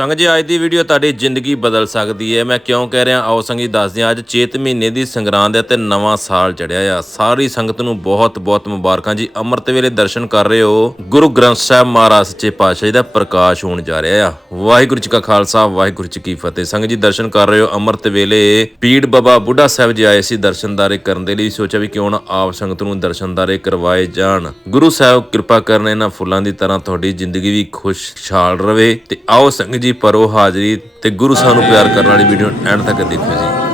ਸੰਗ ਜੀ, ਅੱਜ ਦੀ ਵੀਡੀਓ ਤੁਹਾਡੀ ਜ਼ਿੰਦਗੀ ਬਦਲ ਸਕਦੀ ਹੈ। ਮੈਂ ਕਿਉਂ ਕਹਿ ਰਿਹਾ, ਆਓ ਸੰਗੀ ਦੱਸਦੇ ਹਾਂ ਅੱਜ ਚੇਤ ਮਹੀਨੇ ਦੀ ਸੰਗਰਾਂਦ ਹੈ ਤੇ ਨਵਾਂ ਸਾਲ ਚੜਿਆ ਆ। ਸਾਰੀ ਸੰਗਤ ਨੂੰ ਬਹੁਤ ਬਹੁਤ ਮੁਬਾਰਕਾਂ ਜੀ। ਅੰਮ੍ਰਿਤ ਵੇਲੇ ਦਰਸ਼ਨ ਕਰ ਰਹੇ ਹੋ। ਗੁਰੂ ਗ੍ਰੰਥ ਸਾਹਿਬ ਮਹਾਰਾਜ ਸੱਚੇ ਪਾਤਸ਼ਾਹ ਜੀ ਦਾ ਪ੍ਰਕਾਸ਼ ਹੋਣ ਜਾ ਰਿਹਾ ਆ। ਵਾਹਿਗੁਰੂ ਜੀ ਕਾ ਖਾਲਸਾ, ਵਾਹਿਗੁਰੂ ਜੀ ਕੀ ਫਤਿਹ। ਸੰਗਤ ਜੀ, ਦਰਸ਼ਨ ਕਰ ਰਹੇ ਹੋ ਅੰਮ੍ਰਿਤ ਵੇਲੇ। ਪੀੜ ਬਾਬਾ ਬੁੱਢਾ ਸਾਹਿਬ ਜੀ ਆਏ ਸੀ ਦਰਸ਼ਨਦਾਰੇ ਕਰਨ ਦੇ ਲਈ। ਸੋਚਿਆ ਵੀ ਕਿਉਂ ਨਾ ਆਪ ਸੰਗਤ ਨੂੰ ਦਰਸ਼ਨਦਾਰੇ ਕਰਵਾਏ ਜਾਣ। ਗੁਰੂ ਸਾਹਿਬ, ਕਿਰਪਾ ਕਰਨ ਇਹਨਾਂ ਫੁੱਲਾਂ ਦੀ ਤਰ੍ਹਾਂ ਤੁਹਾਡੀ ਜ਼ਿੰਦਗੀ ਵੀ ਖੁਸ਼ਹਾਲ ਰਵੇ ਤੇ ਆਓ ਸੰਗਤ ਜੀ ਪਰੋ ਹਾਜ਼ਰੀ ਤੇ ਗੁਰੂ ਸਾਹਿਬ ਨੂੰ ਪਿਆਰ ਕਰਨ ਵਾਲੀ ਵੀਡੀਓ ਐਂਡ ਤੱਕ ਦੇਖਿਓ ਜੀ।